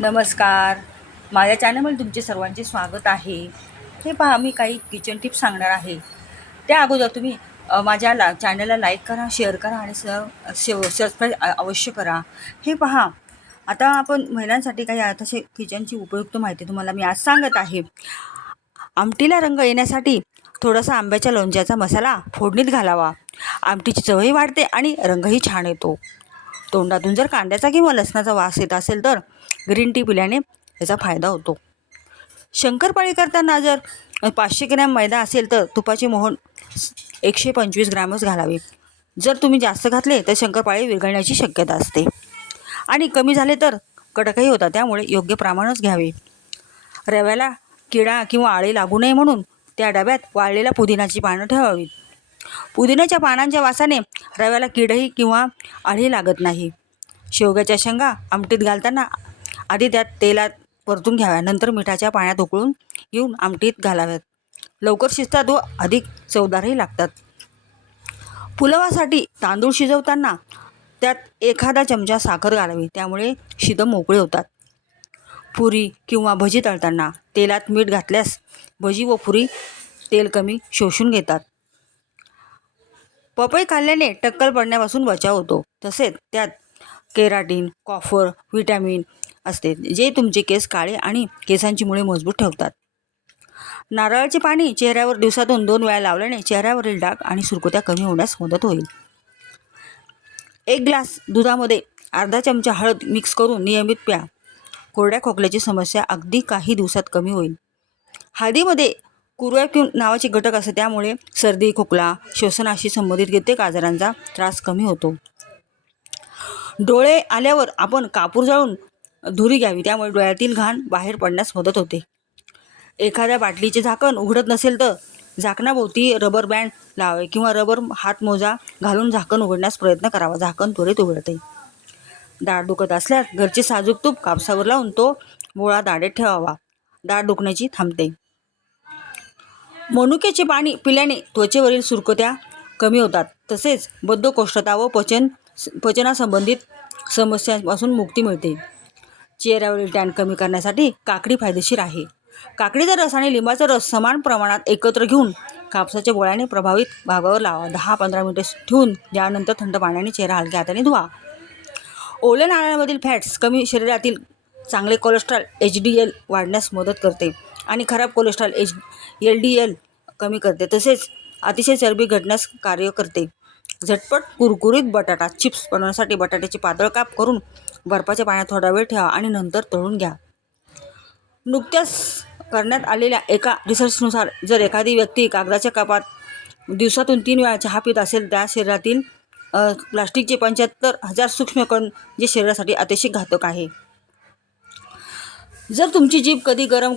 नमस्कार. माझ्या चॅनलमध्ये तुमचे सर्वांचे स्वागत आहे. हे पहा मी काही किचन टिप्स सांगणार आहे. त्या अगोदर तुम्ही माझ्या ला चॅनलला लाईक करा शेअर करा आणि स सबस्क्राईब अवश्य करा. हे पहा आता आपण महिलांसाठी काही तसे किचनची उपयुक्त माहिती तुम्हाला मी आज सांगत आहे. आमटीला रंग येण्यासाठी थोडासा आंब्याच्या लोणच्याचा मसाला फोडणीत घालावा. आमटीची चवही वाढते आणि रंगही छान येतो. तोंडातून जर कांद्याचा किंवा लसणाचा वास येत असेल तर ग्रीन टी पिल्याने याचा फायदा होतो. शंकरपाळी करताना जर पाचशे ग्रॅम मैदा असेल तर तुपाचे मोहन एकशे पंचवीस ग्रॅमच घालावे. जर तुम्ही जास्त घातले तर शंकरपाळी विरघळण्याची शक्यता असते. आणि कमी झाले तर कडकही होतात त्यामुळे योग्य प्रमाणच घ्यावे. रव्याला किडा किंवा आळी लागू नये म्हणून त्या डब्यात वाळलेल्या पुदिनाची पानं ठेवावीत. पुदिन्याच्या पानांच्या वासाने रव्याला किडही किंवा अळी लागत नाही. शेवग्याच्या शेंगा आमटीत घालताना आधी त्यात तेलात परतून घ्याव्या नंतर मिठाच्या पाण्यात उकळून घेऊन आमटीत घालाव्यात. लवकर शिजतात व अधिक चवदारही लागतात. पुलावासाठी तांदूळ शिजवताना त्यात एखादा चमचा साखर घालावी त्यामुळे शिदं मोकळे होतात. पुरी किंवा भजी तळताना तेलात मीठ घातल्यास भजी व पुरी तेल कमी शोषून घेतात. पपई खाल्ल्याने टक्कल पडण्यापासून बचाव होतो. तसेच त्यात केराटीन कॉफर व्हिटॅमिन असते जे तुमचे केस काळे आणि केसांची मुळे मजबूत ठेवतात. नारळाचे पाणी चेहऱ्यावर दिवसातून दोन वेळा लावल्याने चेहऱ्यावरील डाग आणि सुरकुत्या कमी होण्यास मदत होईल. एक ग्लास दुधामध्ये अर्धा चमचा हळद मिक्स करून नियमित प्या कोरड्या खोकल्याची समस्या अगदी काही दिवसात कमी होईल. हळदीमध्ये कुर्व्याक्यून नावाचे घटक असते त्यामुळे सर्दी खोकला श्वसनाशी संबंधित कित्येक आजारांचा त्रास कमी होतो. डोळे आल्यावर आपण कापूर जाळून धुरी घ्यावी त्यामुळे डोळ्यातील घाण बाहेर पडण्यास मदत होते. एखाद्या बाटलीचे झाकण उघडत नसेल तर झाकणाभोवती रबर बँड लावावे किंवा रबर हातमोजा घालून झाकण उघडण्यास प्रयत्न करावा झाकण त्वरित उघडते. दाढ दुखत असल्यास घरचे साजूक तूप कापसावर लावून तो मोळा दाढेत ठेवावा. दाढ दुखण्याची थांबते. मनुक्याचे पाणी पिल्याने त्वचेवरील सुरकुत्या कमी होतात. तसेच बद्धकोष्ठता व पचन पचनासंबंधित समस्यांपासून मुक्ती मिळते. चेहऱ्यावरील टॅन कमी करण्यासाठी काकडी फायदेशीर आहे. काकडीचा रस आणि लिंबाचा रस समान प्रमाणात एकत्र घेऊन कापसाच्या गोळ्याने प्रभावित भागावर लावा. दहा पंधरा मिनिटे ठेवून त्यानंतर थंड पाण्याने चेहरा हलक्या हाताने धुवा. ओल्या नारळामधील फॅट्स कमी शरीरातील चांगले कोलेस्ट्रॉल एच डी एल वाढण्यास मदत करते आणि खराब cholesterol H L D L कमी करते. तसेच अतिशय चरबी घटण्यास कार्य करते. झटपट कुरकुरीत बटाटा चिप्स बनवण्यासाठी बटाट्याचे पातळ काप करून बर्फाच्या पाण्यात थोडा वेळ ठेवा आणि नंतर तळून घ्या. नुकत्याच करण्यात आलेल्या एका रिसर्चनुसार जर एखादी व्यक्ती कागदाच्या कापात दिवसातून तीन वेळा चहा पित असेल त्या शरीरातील प्लास्टिकचे पंच्याहत्तर हजार सूक्ष्मकण जे शरीरासाठी अतिशय घातक आहे. जर तुमची जीभ कधी गरम